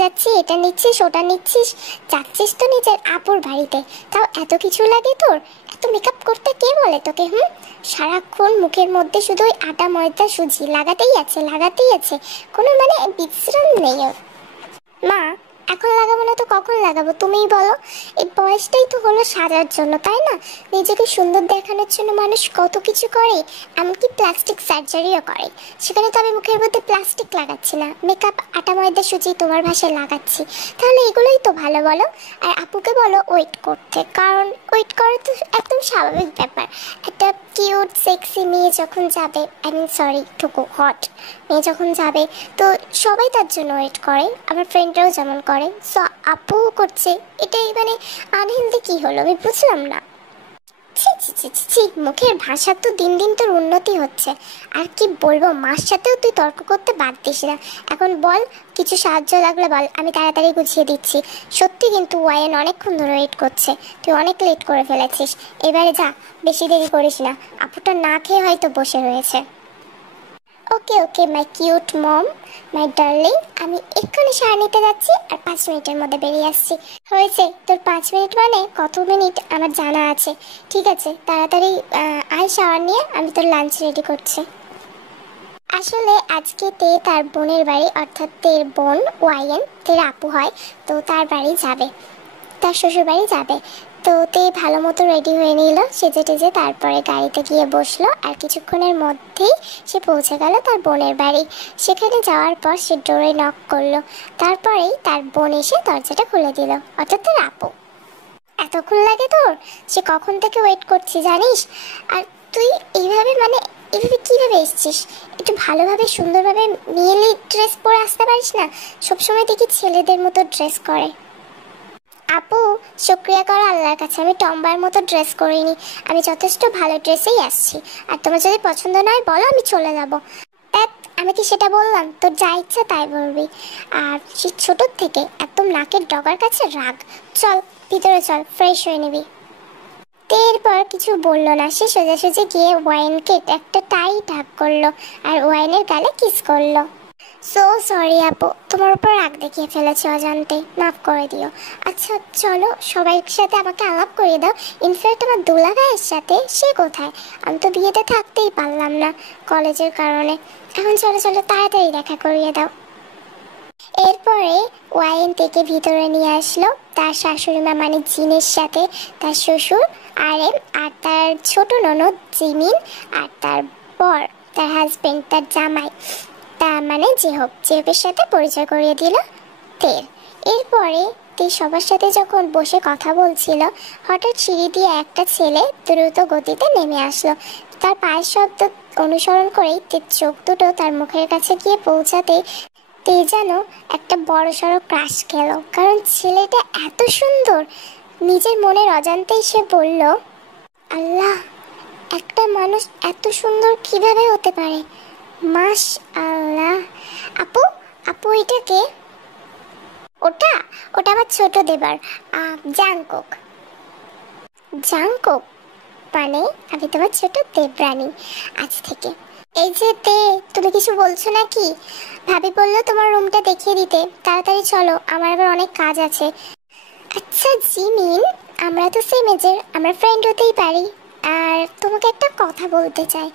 যাচ্ছি, এটা নিচ্ছিস ওটা নিচ্ছিস, যাচ্ছিস তো নিজের আপুর বাড়িতে, তাও এত কিছু লাগে তোর? এত মেকআপ করতে কে বলে তোকে? সারাক্ষণ মুখের মধ্যে শুধু ওই আটা ময়দা সুজি লাগাতেই আছে, কোনো মানে বিশ্রাম নেই ওর। মা, এখন লাগাবো না তো কখন লাগাবো তুমিই বলো? এই বয়সটাই তো হলো সাজার জন্য, তাই না? নিজেকে সুন্দর দেখানোর জন্য মানুষ কত কিছু করে, এমনকি প্লাস্টিক সার্জারিও করে। সেখানে তো আমি মুখের মধ্যে প্লাস্টিক লাগাচ্ছি না, মেকআপ আটা ময়দা সুজি তোমার ভাষায় লাগাচ্ছি। তাহলে এগুলোই তো ভালো বলো। আর আপুকে বলো ওয়েট করতে, কারণ ওয়েট করা তো একদম স্বাভাবিক ব্যাপার। একটা কিউট সেক্সি মেয়ে যখন যাবে, টুকু হট মেয়ে যখন যাবে, তো সবাই তার জন্য ওয়েট করে, আমার ফ্রেন্ডরাও যেমন করে, সো আপুও করছে। এটাই মানে আনহেলদি কি হলো আমি বুঝলাম না। ছি ছি ছি ছি ছি, মুখের ভাষা তো দিন দিন তোর উন্নতি হচ্ছে। আর কি বলবো, মার সাথেও তুই তর্ক করতে বাদ দিস না। এখন বল, কিছু সাহায্য লাগলে বল, আমি তাড়াতাড়ি গুছিয়ে দিচ্ছি। সত্যি কিন্তু ওয়াইন অনেকক্ষণ ধরে ওয়েট করছে, তুই অনেক লেট করে ফেলেছিস। এবারে যা, বেশি দেরি করিস না, আপুটা না খেয়ে হয়তো বসে রয়েছে। ওকে ওকে my cute mom, my darling, আমি এক্ষুনি সার নিতে যাচ্ছি আর 5 মিনিটের মধ্যে বেরিয়ে আসছি। হয়েছে তোর 5 মিনিট মানে কত মিনিট আমার জানা আছে। ঠিক আছে, তাড়াতাড়ি আয় শাওয়ার নিয়ে, আমি তোর লাঞ্চ রেডি করছি। আসলে আজকে তে তার বোনের বাড়ি, অর্থাৎ তের বোন ওয়াইন, তের আপু হয়, তো তার বাড়ি যাবে, তার শ্বশুর বাড়ি যাবে। তো তে ভালো মতো রেডি হয়ে নিল, সেজে টেজে, তারপরে গাড়িতে গিয়ে বসলো। আর কিছুক্ষণের মধ্যেই সে পৌঁছে গেল তার বোনের বাড়ি। সেখানে যাওয়ার পর সে ডোরে নক করলো, তারপরেই তার বোন এসে দরজাটা খুলে দিল, অর্থাৎ তার আপু। এতক্ষণ লাগে তোর? সে কখন থেকে ওয়েট করছি জানিস? আর তুই এইভাবে মানে এভাবে কীভাবে এসছিস? একটু ভালোভাবে সুন্দরভাবে মেয়েলি ড্রেস পরে আসতে পারিস না? সবসময় দেখি ছেলেদের মতো ড্রেস করে। আপু, শুক্রিয়া করো আল্লাহর কাছে, আমি টম্বার মতো ড্রেস করিনি, আমি যথেষ্ট ভালো ড্রেসেই আসছি। আর তোমার যদি পছন্দ নয় বলো, আমি চলে যাব। আমি কি সেটা বললাম? তোর যা ইচ্ছা তাই বলবি। আর সে ছোটোর থেকে একদম নাকের ডগার কাছে রাগ। চল ভিতরে চল, ফ্রেশ হয়ে নিবি। এরপর কিছু বললো না, সে সোজাসুজি গিয়ে ওয়াইনকে একটা টাইট হাগ করলো আর ওয়াইনের গালে কিস করলো। সো সরি আপু, তোমার উপর রাগ দেখিয়ে ফেলেছি অজান্তে, মাফ করে দিও। আচ্ছা চলো, সবাইর সাথে আমাকে আলাপ করিয়ে দাও। ইনফ্যাক্ট আমার দুলা ভাইয়ের সাথে, সে কোথায়? আমি তো বিয়েতে থাকতেই পারলাম না কলেজের কারণে। এখন চলো চলো, তাড়াতাড়ি দেখা করিয়ে দাও। এরপরে ওয়াইন থেকে ভিতরে নিয়ে আসলো তার শাশুড়ি মা, মানে জিনের সাথে তার শ্বশুর আরেম, আর তার ছোট ননদ জিমিন, আর তার বর, তার হাজবেন্ড, তার জামাই, তার মানে জেহবের সাথে পরিচয় করিয়ে দিল তের। এরপরে তে সবার সাথে যখন বসে কথা বলছিল, হঠাৎ সিঁড়ি দিয়ে একটা ছেলে দ্রুত গতিতে নেমে আসলো। তার পায়ের শব্দ অনুসরণ করেই তের চোখ দুটো তার মুখের কাছে গিয়ে পৌঁছাতে তে যেন একটা বড়সড় ক্রাশ খেলো, কারণ ছেলেটা এত সুন্দর। নিজের মনের অজান্তেই সে বলল, আল্লাহ, একটা মানুষ এত সুন্দর কিভাবে হতে পারে? মাশআল্লাহ। আপু, আপু এটা কে? ওটা ওটা আমার ছোট দেবার, জাংকুক। জাংকুক মানে আমি তোমার ছোট দেবরানী আজ থেকে। এই যে তে, তুমি কিছু বলছো নাকি? ভাবি বললো তোমার রুমটা দেখিয়ে দিতে, তাড়াতাড়ি চলো, আমার আবার অনেক কাজ আছে। আচ্ছা জিমিন, আমরা তো সেম এজের, আমরা ফ্রেন্ড হতেই পারি। আর তোমাকে একটা কথা বলতে চাই,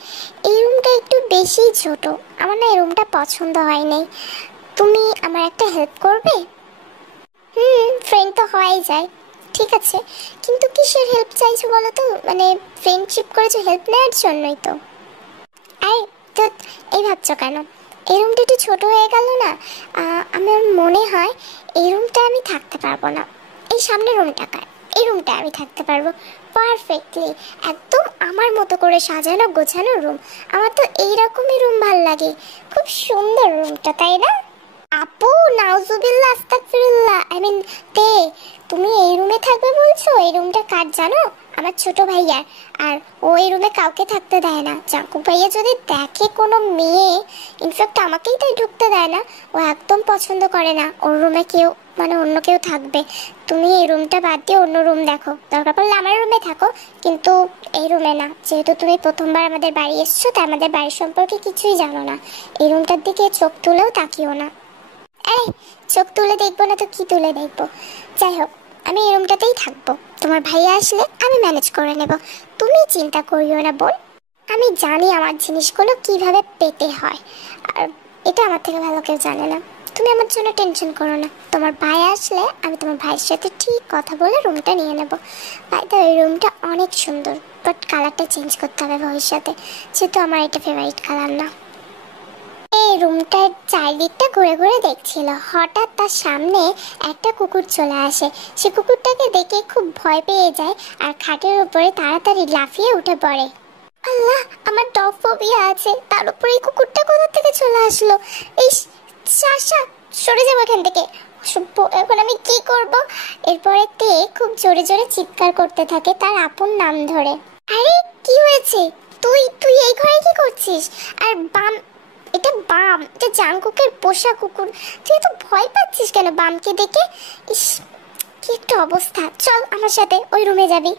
এই রুমটা একটু বেশি ছোট, আমার না এই রুমটা পছন্দ হয়নি। তুমি আমার একটা হেল্প করবে? ফ্রেন্ড তো হওয়াই যায়, ঠিক আছে, কিন্তু কিসের হেল্প চাইছো বলো তো? মানে ফ্রেন্ডশিপ করেছো হেল্প নেওয়ার জন্যই তো। আরে তো এই ভাবছো কেন? এই রুমটা একটু ছোটো হয়ে গেল না? আমার মনে হয় এই রুমটা আমি থাকতে পারবো না। এই সামনের রুমটা কার, এই রুমটা আমি থাকতে পারবো পারফেক্টলি, একদম আমার মতো করে সাজানো গোছানো রুম। আমার তো এইরকমই রুম ভাল লাগে, খুব সুন্দর রুমটা, তাই না? আপু নাউজুবিল্লাহ আস্তাগফিরুল্লাহ, তে, তুমি এই রুমে থাকবে বলছো? এই রুমটা কার জানো? আমার ছোট ভাইয়ার। আর ওই রুমে কাউকে থাকতে দেয় না। জাঙ্কুক ভাইয়া যদি দেখে কোনো মেয়ে, ইনফ্যাক্ট আমাকেই তাই ঢুকতে দেয় না, ও একদম পছন্দ করে না ওর রুমে কেউ মানে অন্য কেউ থাকবে। তুমি এই রুমটা বাদ দিয়ে অন্য রুম দেখো, দরকার পড়লে আমার রুমে থাকো, কিন্তু এই রুমে না। যেহেতু তুমি প্রথমবার আমাদের বাড়ি এসছো, তাই আমাদের বাড়ির সম্পর্কে কিছুই জানো না, এই রুমটার দিকে চোখ তুলেও তাকিও না। এই চোখ তুলে দেখবো না তো কি তুলে দেখবো? যাই হোক, আমি এই রুমটাতেই থাকবো। তোমার ভাইয়া আসলে আমি ম্যানেজ করে নেব, তুমি চিন্তা করিও না বোন। আমি জানি আমার জিনিসগুলো কিভাবে পেতে হয়, আর এটা আমার থেকে ভালো কেউ জানে না। তুমি আমার জন্য টেনশন করো না। তোমার ভাই আসলে আমি তোমার ভাইয়ের সাথে ঠিক কথা বলে রুমটা নিয়ে নেব। ভাই তো এই রুমটা অনেক সুন্দর, বাট কালারটা চেঞ্জ করতে হবে ভবিষ্যতে, যেহেতু আমার এটা ফেভারিট কালার না। এই রুমটার চারিদিকটা ঘুরে ঘুরে দেখছিল, হঠাৎ তার সামনে একটা কুকুর চলে আসে। সে কুকুরটাকে দেখে খুব ভয় পেয়ে যায় আর খাটের উপরে তাড়াতাড়ি লাফিয়ে উঠে পড়ে। আল্লাহ, আমার ডগ ফোবিয়া আছে, তার উপরে এই কুকুরটা কোথা থেকে চলে আসলো? এই শাশা, সরে যাবো এখান থেকে। অসভ্য, এখন আমি কি করব? এরপরে তে খুব জোরে জোরে চিৎকার করতে থাকে তার আপন নাম ধরে। আরে কি হয়েছে? তুই তুই এই ঘরে কি করছিস? আর বাম, এটা বাম, এটা জাংকুকের পোষা কুকুর। তুই এত ভয় পাচ্ছিস কেন বামকে দেখে? ইস, কি একটা অবস্থা। চল আমার সাথে ওই রুমে যাবি।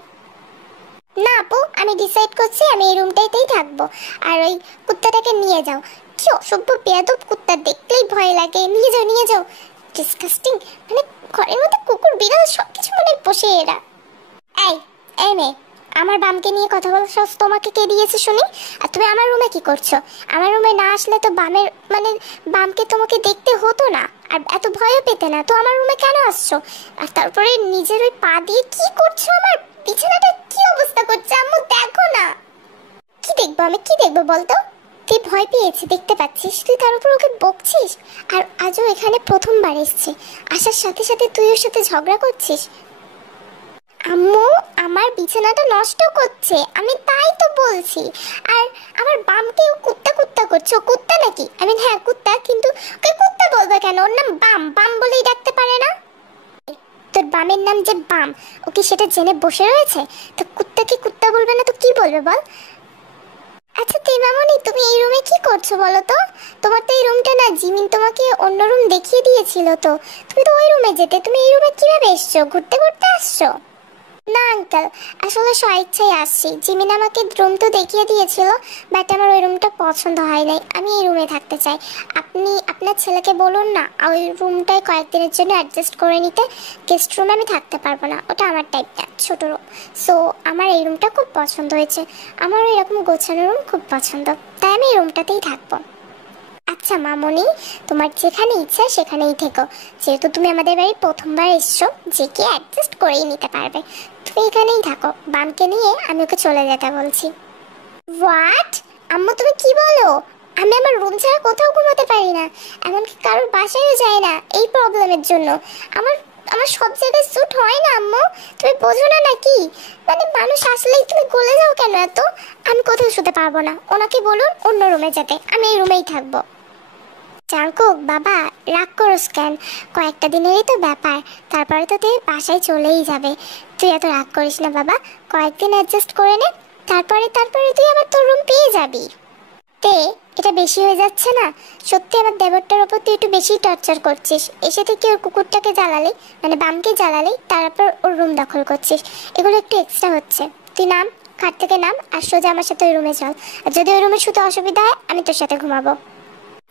না আপু, আমি ডিসাইড করছি আমি এই রুমটাইতেই থাকবো, আর ওই কুত্তাটাকে নিয়ে যাও। কি অসভ্য বেয়াদব কুত্তা, দেখলেই ভয় লাগে। নিয়ে যাও নিয়ে যাও। ডিসকাস্টিং, মানে ঘরের মধ্যে কুকুর বিড়াল সবকিছু মনে পোষে এরা। এই এই মেয়ে, আমার বামকে নিয়ে কথা বলার সাহস তোমাকে কে দিয়েছে শুনি? আর তুমি আমার রুমে কি করছো? আমার রুমে না আসলে তো বামের মানে বামকে তোমাকে দেখতে হতো না, আর এত ভয়ও পেতে না। তো আমার রুমে কেন আসছো? আর তারপরে নিজের ওই পা দিয়ে কি করছো? আমার বিছানাটা কি অবস্থা করছে আম্মু, দেখো না। কি দেখবো আমি, কি দেখবো বলতো? তুই ভয় পেয়েছে দেখতে পাচ্ছিস, তুই তার উপর ওকে বকছিস। আর আজও এখানে প্রথমবার এসছে, আসার সাথে সাথে তুই ওর সাথে ঝগড়া করছিস। আম্মু আমার বিছানাটা নষ্ট করছে, আমি তাই তো বলছি। আর আমার বামকেও কুত্তা কুত্তা করছে। ও কুত্তা নাকি? আমি হ্যাঁ কুত্তা, কিন্তু ওকে কুত্তা বলবে কেন? ওর নাম বাম, বাম বলেই ডাকতে পারে না? তোর বামের নাম যে বাম, ও কি সেটা জেনে বসে রয়েছে? তো কুত্তাকে কুত্তা বলবে না তো কি বলবে বল? আচ্ছা মামনি, তুমি এই রুমে কি করছো বলো তো? তোমার তো এই রুমটা না, জিমিন তোমাকে অন্য রুম দেখিয়ে দিয়েছিল। তো তুমি তো ওই রুমে যেতে, তুমি এই রুমে কিভাবে এসছো? ঘুরতে ঘুরতে আসছো? না আঙ্কেল, আসলে স্বেচ্ছায় আসছি। জিমিন আমাকে রুম তো দেখিয়ে দিয়েছিল, বাট আমার ওই রুমটা পছন্দ হয় নাই। আমি এই রুমে থাকতে চাই। আপনি আপনার ছেলেকে বলুন না ওই রুমটায় কয়েকদিনের জন্য অ্যাডজাস্ট করে নিতে। গেস্ট রুমে আমি থাকতে পারবো না, ওটা আমার টাইপ না, ছোটো রুম। সো আমার এই রুমটা খুব পছন্দ হয়েছে। আমার এরকম গোছানো রুম খুব পছন্দ, তাই আমি এই রুমটাতেই থাকবো। আচ্ছা মামনি, তোমার যেখানে ইচ্ছা সেখানেই থেকো। যেহেতু তুমি আমাদের বাড়ি প্রথমবার এসছো, যে কে অ্যাডজাস্ট করেই নিতে পারবে। তুমি এখানেই থাকো, বামকে নিয়ে আমি ওকে চলে যেতে বলছি। হোয়াট? আম্মু তুমি কি বলো? আমি আমার রুম ছাড়া কোথাও ঘুমাতে পারি না, এমনকি কারোর বাসায়ও যাই না এই প্রবলেমের জন্য। আমার আমার সব জায়গায় স্যুট হয় না আম্মু, তুমি বোঝো না নাকি? মানে মানুষ আসলেই তুমি গলে যাও কেন এত? আমি কোথাও শুতে পারবো না, ওনাকে বলুন অন্য রুমে যেতে, আমি এই রুমেই থাকবো। জাঙ্কুক বাবা, রাগ করোস কেন? কয়েকটা দিনেরই তো ব্যাপার, তারপরে তো তুই বাসায় চলেই যাবে। তুই এত রাগ করিস না বাবা, কয়েকদিন অ্যাডজাস্ট করে নে, তারপরে তারপরে তুই আবার তোর রুম পেয়ে যাবি। তে এটা বেশি হয়ে যাচ্ছে না? সত্যি আমার দেবরটার ওপর তুই একটু বেশি টর্চার করছিস। এসে থেকে ওর কুকুরটাকে জ্বালালি, মানে বামকে জ্বালালি, তারপর ওর রুম দখল করছিস। এগুলো একটু এক্সট্রা হচ্ছে। তুই নাম, খাট থেকে নাম, আর সোজা আমার সাথে ওই রুমে চল। আর যদি ওই রুমে শুতে অসুবিধা হয় আমি তোর সাথে ঘুমাবো।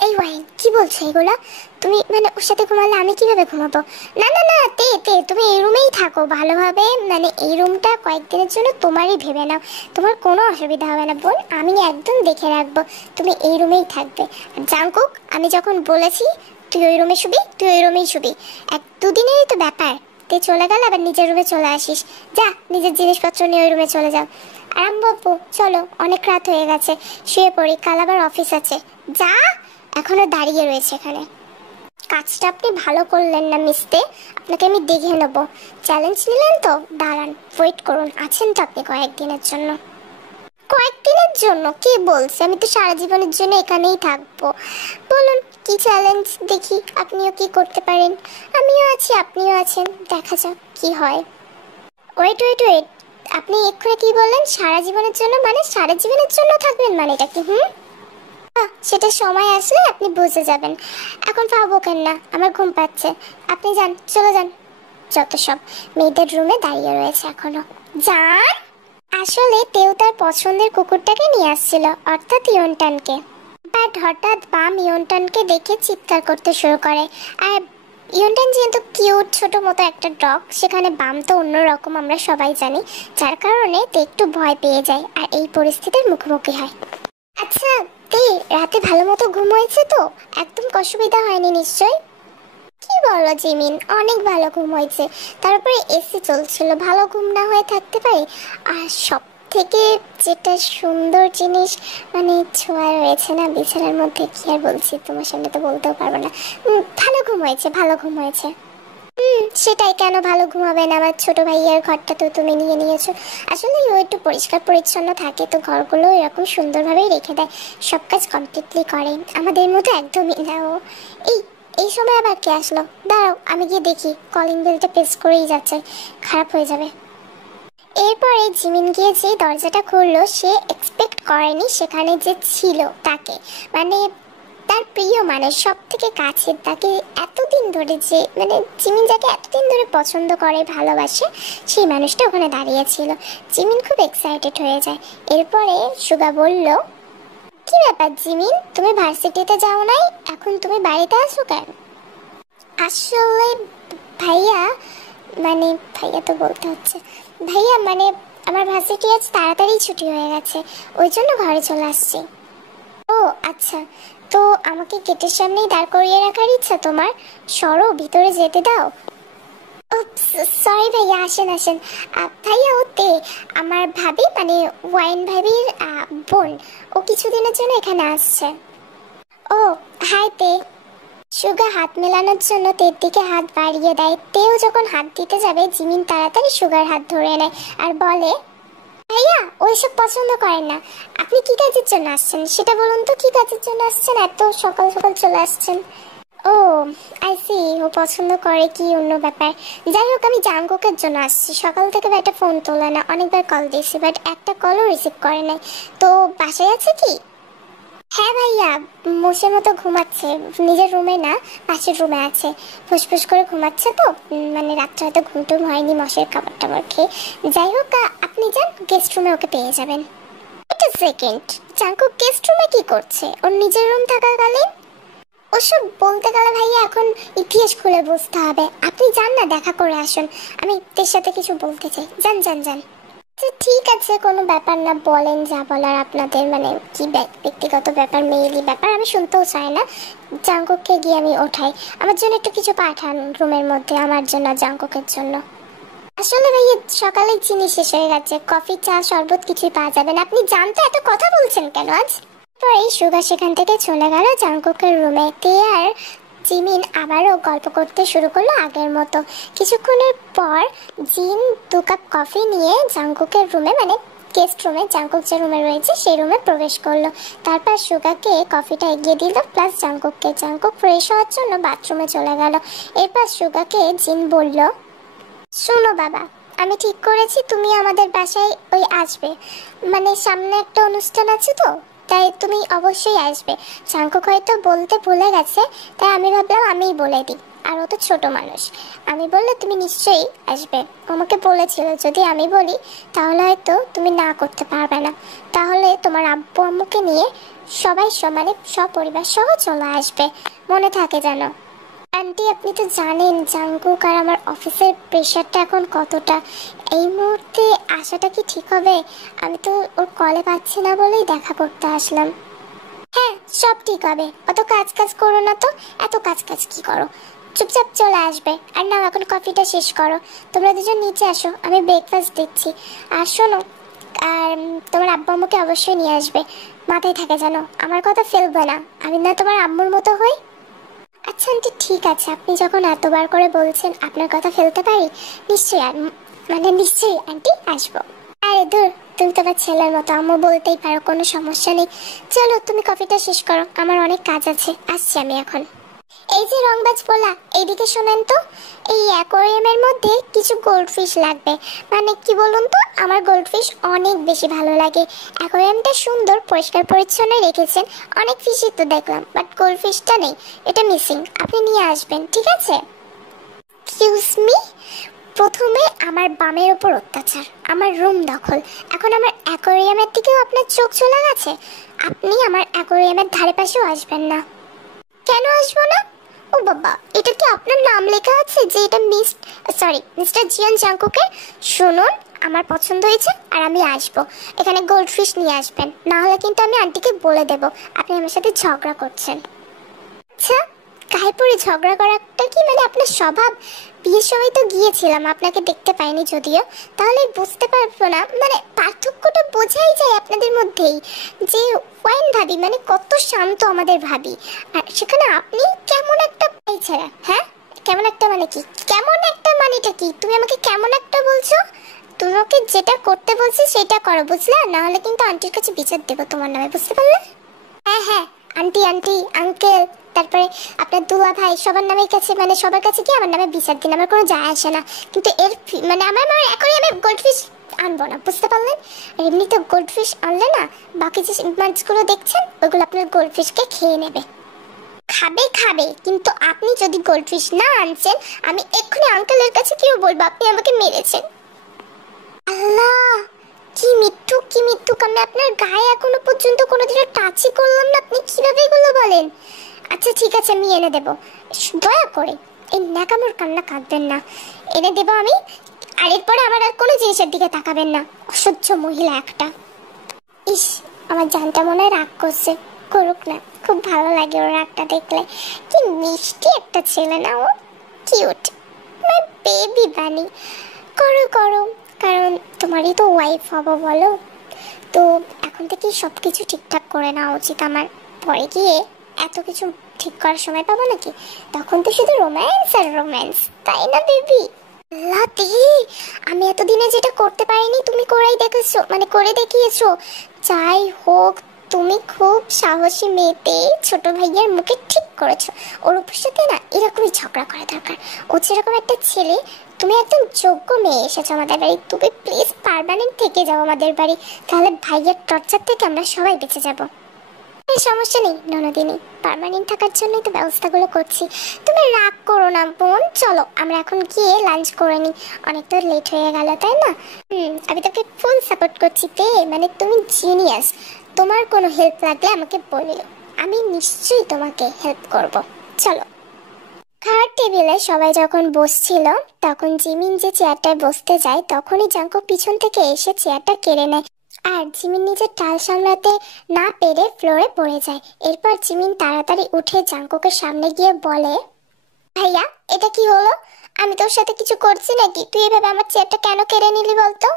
এই ওয়াইন কি বলছো এগুলা? তুমি মানে ওর সাথে ঘুমালে আমি কিভাবে ঘুমাবো? না না না তে তে, তুমি এই রুমেই থাকো ভালোভাবে, মানে এই রুমটা কয়েকদিনের জন্য তোমারই ভেবে নাও, তোমার কোনো অসুবিধা হবে না বোন, আমি একদম দেখে রাখবো। তুমি এই রুমেই থাকবে। আর জাঙ্কুক, আমি যখন বলেছি তুই ওই রুমে শুবি, তুই ওই রুমেই শুবি। এক দুদিনেরই তো ব্যাপার, তুই চলে গেলে আবার নিজের রুমে চলে আসিস। যা নিজের জিনিসপত্র নিয়ে ওই রুমে চলে যাও। আরাম বাবু চলো, অনেক রাত হয়ে গেছে, শুয়ে পড়ি, কাল আবার অফিস আছে। যা, এখনো দাঁড়িয়ে রয়েছে এখানে। কাজটা আপনি ভালো করলেন না মিস্তে, আপনাকে আমি দেখে নেবো। চ্যালেঞ্জ নিলেন তো, দাঁড়ান ওয়েট করুন, আছেন তো আপনি কয়েকদিনের জন্য। কয়েকদিনের জন্য কে বলছে? আমি তো সারা জীবনের জন্য এখানেই থাকবো। বলুন কি চ্যালেঞ্জ, দেখি আপনিও কি করতে পারেন। আমিও আছি, আপনিও আছেন, দেখা যাক কি হয়। ওয়েট ওয়েট ওয়েট, আপনি এক্ষুনি কি বললেন? সারা জীবনের জন্য মানে সারা জীবনের জন্য থাকবেন মানে এটা কি? সেটা সময় আসলে আপনি বুঝে যাবেন, এখন পাবো কেন না, আমার ঘুম পাচ্ছে। আপনি যান, চলে যান। যত সব মেয়েদের রুমে দাঁড়িয়ে রয়েছে এখনো। যান। আসলে তেও তার পছন্দের কুকুরটাকে নিয়ে আসছিল, অর্থাৎ ইয়নটানকে। বাই বাট হঠাৎ বাম ইয়নটানকে দেখে চিৎকার করতে শুরু করে। আর ইয়নটান যেহেতু কিউট ছোট মতো একটা ডগ, সেখানে বাম তো অন্যরকম আমরা সবাই জানি, যার কারণে তে একটু ভয় পেয়ে যায় আর এই পরিস্থিতির মুখোমুখি হয়। আচ্ছা তে, রাতে ভালো মতো ঘুম হয়েছে তো? একদম অসুবিধা হয়নি নিশ্চয়? কি বলো জিমিন, অনেক ভালো ঘুম হয়েছে, তারপরে এসি চলছিল, ভালো ঘুম না হয়ে থাকতে পারে? আর সব থেকে যেটা সুন্দর জিনিস মানে ছোঁয়া রয়েছে না বিছানার মধ্যে, কি আর বলছি, তোমার সামনে তো বলতেও পারবো না। ভালো ঘুম হয়েছে, ভালো ঘুম হয়েছে। সেটাই, কেন ভালো ঘুমাবে না? আমার ছোট ভাইয়ার ঘরটা তো তুমি নিয়ে নিয়েছো। আসলে ও একটু পরিষ্কার পরিচ্ছন্ন থাকে, তো ঘরগুলো এরকম সুন্দরভাবেই রেখে দেয়, সব কাজ কমপ্লিটলি করে, আমাদের মতো একদমই না ও। এই এই সময় আবার কে আসলো? দাঁড়াও আমি গিয়ে দেখি, কলিং বেলটা প্রেস করেই যাচ্ছে, খারাপ হয়ে যাবে। এরপরে জিমিন গিয়ে যে দরজাটা খুললো, সে এক্সপেক্ট করেনি সেখানে যে ছিল তাকে, মানে তার প্রিয় মানুষ, সব থেকে কাছের, তাকে এতদিন ধরে যে মানে জিমিন যাকে এতদিন ধরে পছন্দ করে ভালোবাসে, সেই মানুষটা ওখানে দাঁড়িয়েছিল। জিমিন খুব এক্সাইটেড হয়ে যায়। এরপরে সুগা বলল, কি ব্যাপার জিমিন, তুমি ভার্সিটিতে যাও নাই, এখন তুমি বাড়িতে আসো কেন? আসলে ভাইয়া, মানে ভাইয়া তো বলতে হচ্ছে, ভাইয়া মানে আমার ভার্সিটি আজ তাড়াতাড়ি ছুটি হয়ে গেছে, ওই জন্য ঘরে চলে আসছি। ও আচ্ছা, তো আমাকে গেটের সামনেই দাঁড় করিয়ে রাখার ইচ্ছা তোমার? সরো, ভিতরে যেতে দাও। ও সরি ভাইয়া, আসেন আসেন। ভাইয়া ওতে আমার ভাবি, মানে ওয়াইন ভাবির বোন, ও কিছুদিনের জন্য এখানে আসছে। ও হাই তে। সুগা হাত মেলানোর জন্য তের দিকে হাত বাড়িয়ে দেয়। তেও যখন হাত দিতে যাবে, জিমিন তাড়াতাড়ি সুগার হাত ধরে নেয় আর বলে, ভাইয়া ওইসব পছন্দ করেন না, আপনি কি কাজের জন্য আসছেন সেটা বলুন তো, কি কাজের জন্য আসছেন, এত সকাল সকাল চলে আসছেন? ও আই সি, ও পছন্দ করে কি অন্য ব্যাপার। যাই হোক, আমি জাঙ্কুকের জন্য আসছি, সকাল থেকে একটা ফোন তোলে না, অনেকবার কল দিয়েছি বাট একটা কলও রিসিভ করে নাই। তো বাসায় আছে কি? হ্যাঁ ভাইয়া, মোষের মতো ঘুমাচ্ছে, নিজের রুমে না, পাশের রুমে আছে, ফুসফুস করে ঘুমাচ্ছে তো, মানে রাত্রে হয়তো ঘুমটুম হয়নি মশের খাবার টাবার খেয়ে। যাই হোক, আপনি যান গেস্ট রুমে, ওকে পেয়ে যাবেন। একটা সেকেন্ড, জাঙ্কুক গেস্ট রুমে কি করছে ওর নিজের রুম থাকাকালীন? ওসব বলতে গেলে ভাইয়া এখন ইতিহাস খুলে বুঝতে হবে, আপনি যান না, দেখা করে আসুন, আমি তের সাথে কিছু বলতে চাই, যান যান যান। ঠিক আছে, কোনো ব্যাপার না, বলেন যা বলার আপনাদের, মানে কি ব্যক্তিগত ব্যাপার, মেইলি ব্যাপার, আমি শুনতেও চাই না। জাঙ্কুককে গিয়ে আমি ওঠাই, আমার জন্য একটু কিছু পাঠান রুমের মধ্যে, আমার জন্য, জাঙ্কুকের জন্য। আসলে ভাইয়া সকালে চিনি শেষ হয়ে গেছে, কফি চা শরবত কিছুই পাওয়া যাবে না, আপনি জান তো, এত কথা বলছেন কেন আজ? পরে সুগা সেখান থেকে চলে গেল জাঙ্কুকের রুমে। তে আর জিমিন আবারও গল্প করতে শুরু করলো আগের মতো। কিছুক্ষণের পর জিন 2 কাপ কফি নিয়ে জাঙ্কুকের রুমে, মানে গেস্ট রুমে, জাঙ্কুক যে রুমে রয়েছে সেই রুমে প্রবেশ করলো। তারপর সুগাকে কফিটা এগিয়ে দিল, প্লাস জাঙ্কুককে। জাঙ্কুক ফ্রেশ হওয়ার জন্য বাথরুমে চলে গেল। এরপর সুগাকে জিন বলল, শোনো বাবা, আমি ঠিক করেছি তুমি আমাদের বাসায় ওই আসবে, মানে সামনে একটা অনুষ্ঠান আছে তো, তাই তুমি অবশ্যই আসবে। জাঙ্কুক হয়তো বলতে ভুলে গেছে, তাই আমি ভাবলাম আমিই বলে দিই, আর ও তো ছোট মানুষ, আমি বললে তুমি নিশ্চয়ই আসবে। আমাকে বলেছিল যদি আমি বলি তাহলে হয়তো তুমি না করতে পারবে না, তাহলে তোমার আব্বু আম্মুকে নিয়ে সবাই সমানে সপরিবার সহ চলে আসবে, মনে থাকে যেন। আন্টি আপনি তো জানেন জাঙ্কুক আর আমার অফিসের প্রেশারটা এখন কতটা, এই মুহূর্তে আসাটা কি ঠিক হবে? আমি তো ওর কলে পাচ্ছি না বলেই দেখা করতে আসলাম। হ্যাঁ সব ঠিক হবে, অত কাজ কাজ করো না তো, এত কাজ কাজ কি করো, চুপচাপ চলে আসবে। আর নাও এখন কফিটা শেষ করো, তোমরা দুজন নিচে আসো, আমি ব্রেকফাস্ট দিচ্ছি। আর শোনো, আর তোমার আব্বু আম্মুকে অবশ্যই নিয়ে আসবে, মাথায় থাকে জানো, আমার কথা ফেলবে না, আমি না তোমার আম্মুর মতো হই। আচ্ছা আন্টি ঠিক আছে, আপনি যখন এতবার করে বলছেন আপনার কথা ফেলতে পারি, নিশ্চয়ই, মানে নিশ্চয়ই আন্টি আসবো। আরে দূর, তুমি তোমার ছেলের মতো, আম্মু বলতেই পারো, কোনো সমস্যা নেই। চলো তুমি কফিটা শেষ করো, আমার অনেক কাজ আছে, আসছি আমি এখন। এই যে রংবাজ পোলা, এইদিকে শোনেন তো, এই অ্যাকোয়ারিয়ামের মধ্যে কিছু গোল্ডফিশ লাগবে, মানে কি বলুন তো, আমার গোল্ডফিশ অনেক বেশি ভালো লাগে। অ্যাকোয়ারিয়ামটা সুন্দর পরিষ্কার পরিচ্ছন্ন রেখেছেন, অনেক ফিশই তো দেখলাম, বাট গোল্ডফিশটা নেই, এটা মিসিং, আপনি নিয়ে আসবেন, ঠিক আছে? এক্সকিউজ মি, প্রথমে আমার বামের ওপর অত্যাচার, আমার রুম দখল, এখন আমার অ্যাকোয়ারিয়ামের দিকেও আপনার চোখ চলে গেছে। আপনি আমার অ্যাকোয়ারিয়ামের ধারে পাশেও আসবেন না। কেন আসবো না? ও বাবা, এটা কি আপনার নাম লেখা আছে যে এটা মিস্টার জিয়ান জাংকুকের? শুনুন, আমার পছন্দ হয়েছে আর আমি আসবো। এখানে গোল্ডফিশ নিয়ে আসবেন, না হলে কিন্তু আমি আন্টিকে বলে দেব আপনি আমার সাথে ঝগড়া করছেন। আচ্ছা, গায়ে পড়ে ঝগড়া করাটা কি মানে আপনার স্বভাব? বিয়ের সময় তো গিয়েছিলাম, আপনাকে দেখতে পাইনি যদিও, তাহলে বুঝতে পারবো না, মানে পার্থক্যটা বোঝাই যায় আপনাদের মধ্যেই যে ওয়াইন ভাবি মানে কত শান্ত আমাদের ভাবি, আর সেখানে আপনি কেমন একটা ছেড়া। হ্যাঁ, কেমন একটা মানে কি? কেমন একটা মানেটা কি? তুমি আমাকে কেমন একটা বলছো? তোমাকে যেটা করতে বলছি সেটা করো, বুঝলে? না হলে কিন্তু আন্টির কাছে বিচার দেবো তোমার নামে, বুঝতে পারলে? হ্যাঁ হ্যাঁ, আন্টি আন্টি আঙ্কেল, তারপরে আপনার দুলা ভাই, সবার নামের কাছে মানে সবার কাছে কি আমার নামে বিচার দিন, আমার কোনো যায় আসে না। কিন্তু এর মানে আমার এখনই আমি গোল্ডফিশ আনবো না, বুঝতে পারলেন? আর এমনি তো গোল্ডফিশ আনলে না, বাকি যে মাছগুলো দেখছেন ওইগুলো আপনার গোল্ডফিশকে খেয়ে নেবে। খাবে খাবে, কিন্তু আপনি যদি গোল্ডফিশ না আনছেন, আমি এক্ষুনি আঙ্কেলের কাছে কেউ বলবো আপনি আমাকে মেরেছেন। আল্লাহ, কি মিথ্যুক কি মিথ্যুক! আমি আপনার গায়ে এখনো পর্যন্ত কোনোদিনও টাচই করলাম না, আপনি কিভাবে এগুলো বলেন? আচ্ছা ঠিক আছে, আমি এনে দেবো, দয়া করে এই ন্যাকামোর কান্না কাঁদবেন না, এনে দেবো আমি। আর এরপরে আমার আর কোনো জিনিসের দিকে তাকাবেন না, অসহ্য মহিলা একটা। ইস, আমার জানটা মনে হয় রাগ করছে, করুক না, খুব ভালো লাগে ওর রাগটা দেখলে। কি মিষ্টি একটা ছেলে না ও, কিউট, মাই বেবি বানি। করো করো, কারণ তোমারই তো ওয়াইফ হবো, বলো তো। এখন থেকে সব কিছু ঠিকঠাক করে নেওয়া উচিত আমার, পরে গিয়ে এত কিছু ঠিক করার সময় পাবো নাকি? তখন তো শুধু রোম্যান্স আর রোম্যান্স, তাই না বেবি? লাতি, আমি এতদিনে যেটা করতে পারিনি তুমি করেই দেখেছো, মানে করে দেখিয়েছো। যাই হোক, তুমি খুব সাহসী মেয়েতে ছোট ভাইয়ের মুখে ঠিক করেছো। ওর উপর সাথে না এরকমই ঝগড়া করা দরকার। ও যেরকম একটা ছেলে, তুমি একদম যোগ্য মেয়ে এসেছো আমাদের বাড়ি। তুমি প্লিজ পার্মানেন্ট থেকে যাও আমাদের বাড়ি, তাহলে ভাইয়ের টর্চার থেকে আমরা সবাই বেঁচে যাবো। সমস্যা নেই ননদিনী, পার্মানেন্ট থাকার জন্যই তো ব্যবস্থাগুলো করছি। তুমি রাগ করো না বোন, চলো আমরা এখন গিয়ে লাঞ্চ করে নিই, অনেক তো লেট হয়ে গেল, তাই না? আমি তোকে ফুল সাপোর্ট করছি তে, মানে তুমি জিনিয়াস। তোমার কোনো হেল্প লাগলে আমাকে বলিও, আমি নিশ্চয়ই তোমাকে হেল্প করব। চলো। খাওয়ার টেবিলে সবাই যখন বসছিল, তখন জিমিন যে চেয়ারটায় বসতে যায়, তখনই জাঙ্কুক পিছন থেকে এসে চেয়ারটা কেড়ে নেয়, আর জিমিন নিজের টাল সামলাতে না পেরে ফ্লোরে পড়ে যায়। এরপর জিমিন তাড়াতাড়ি উঠে জাঙ্কুকের সামনে গিয়ে বলে, ভাইয়া এটা কি হলো? আমি তোর সাথে কিছু করছি নাকি? তুই এভাবে আমার চেয়ারটা কেন কেড়ে নিলি বলতো?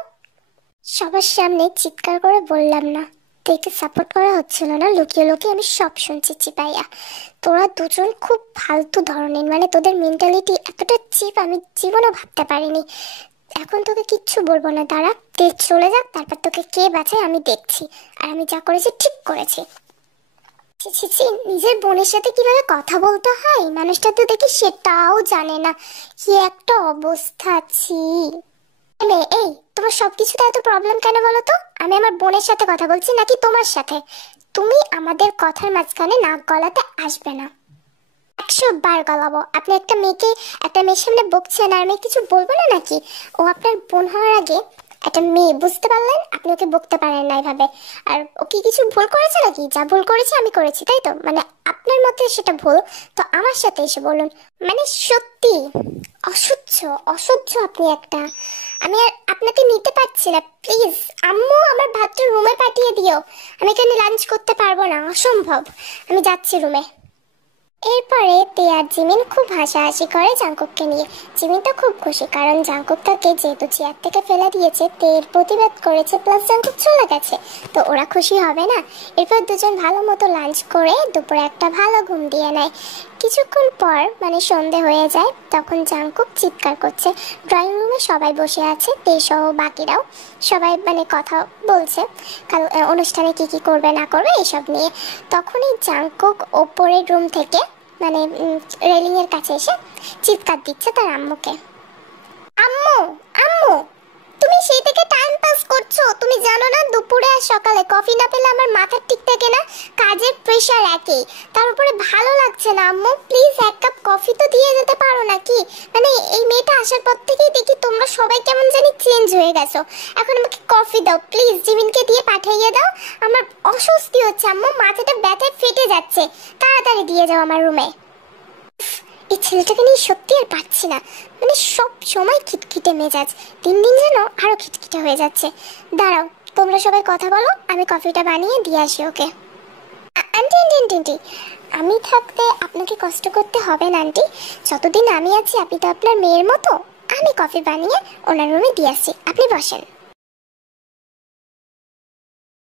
সবার সামনে চিৎকার করে বললাম না, দেখে সাপোর্ট করা হচ্ছিল না, লুকিয়ে লুকিয়ে আমি সব শুনছি। ভাইয়া তোরা দুজন খুব ফালতু ধরনের, মানে তোদের মেন্টালিটি এতটা চিপ আমি জীবনও ভাবতে পারিনি। এখন তোকে কিচ্ছু বলবো না, দাঁড়া তুই চলে যাক, তারপর তোকে কে বাঁচায় আমি দেখছি। আর আমি যা করেছি ঠিক করেছি। নিজের বোনের সাথে কিভাবে কথা বলতে হয় মানুষটা তো দেখি সেটাও জানে না, কি একটা অবস্থা। এই তোমার সবকিছুতে এত প্রবলেম কেন বলো তো? আমি আমার বোনের সাথে কথা বলছি নাকি তোমার সাথে? তুমি আমাদের কথার মাঝখানে নাক গলাতে আসবে না, 100 বার গলাবো। আপনি একটা মেয়ের সামনে বকছেন আর আমি কিছু বলবো না নাকি? ও আপনার বোন হওয়ার আগে একটা মেয়ে, বুঝতে পারলেন? আপনি ওকে বকতে পারেন না এভাবে। আর ও কি কিছু ভুল করেছে নাকি? যা ভুল করেছে আমি করেছি, তাই তো? মানে আপনার মতে সেটা ভুল, তো আমার সাথে এসে বলুন। মানে সত্যি অসহ্য আপনি একটা। আমি আর আপনাকে নিতে পারছি না, প্লিজ আম্মু আমার ভাতটা রুমে পাঠিয়ে দিও, আমি এখানে লাঞ্চ করতে পারবো না, অসম্ভব। আমি যাচ্ছি রুমে। এরপরে তে আর জিমিন খুব হাসাহাসি করে জাংকুককে নিয়ে। জিমিন তো খুব খুশি, কারণ জাংকুক তাকে যেহেতু চেয়ার থেকে ফেলে দিয়েছে, তের প্রতিবাদ করেছে, প্লাস জাংকুক চলে গেছে, তো ওরা খুশি হবে না? এরপর দুজন ভালো মতো লাঞ্চ করে দুপুরে একটা ভালো ঘুম দিয়ে নেয়। কিছুক্ষণ পর মানে সন্ধে হয়ে যায়, তখন জাংকুক চিৎকার করছে। ড্রয়িং রুমে সবাই বসে আছে, তে সহ বাকিরাও সবাই মানে কথা বলছে কাল অনুষ্ঠানে কি কি করবে না করবে এইসব নিয়ে। তখনই জাংকুক ওপরের রুম থেকে মানে রেলিং এর কাছে এসে চিৎকার দিচ্ছে তার আম্মুকে, আম্মু আম্মু তুমি সেই থেকে টাইম পাস করছো? তুমি জানো না দুপুরে আর সকালে কফি না পেলে আমার মাথা ঠিক থাকে না, কাজের প্রেশার একই, তার উপরে ভালো লাগছে না। আম্মু প্লিজ এক কাপ কফি তো দিয়ে যেতে পারো নাকি? মানে এই মেয়েটা আসার পর থেকেই দেখি তোমরা সবাই কেমন জানি চেঞ্জ হয়ে গেছো। এখন আমাকে কফি দাও প্লিজ, জিমিনকে দিয়ে পাঠিয়ে দাও। আমার অস্বস্তি হচ্ছে আম্মু, মাথাটা ব্যথায় ফেটে যাচ্ছে। তাড়াতাড়ি দিয়ে যাও আমার রুমে। এই ছেলেটাকে নিয়ে সত্যি আর পারছি না, মানে সব সময় খিটখিটে মেজাজ, দিন দিন যেন আরো খিটখিটে হয়ে যাচ্ছে। দাঁড়াও, তোমরা সবাই কথা বলো, আমি কফিটা বানিয়ে দিয়ে আসি ওকে। আন্টি আন্টি আন্টি আন্টি, আমি থাকতে আপনাকে কষ্ট করতে হবে না আন্টি। যতদিন আমি আছি আপনি তো আপনার মেয়ের মতো। আমি কফি বানিয়ে ওনার রুমে দিয়ে আসছি, আপনি বসেন।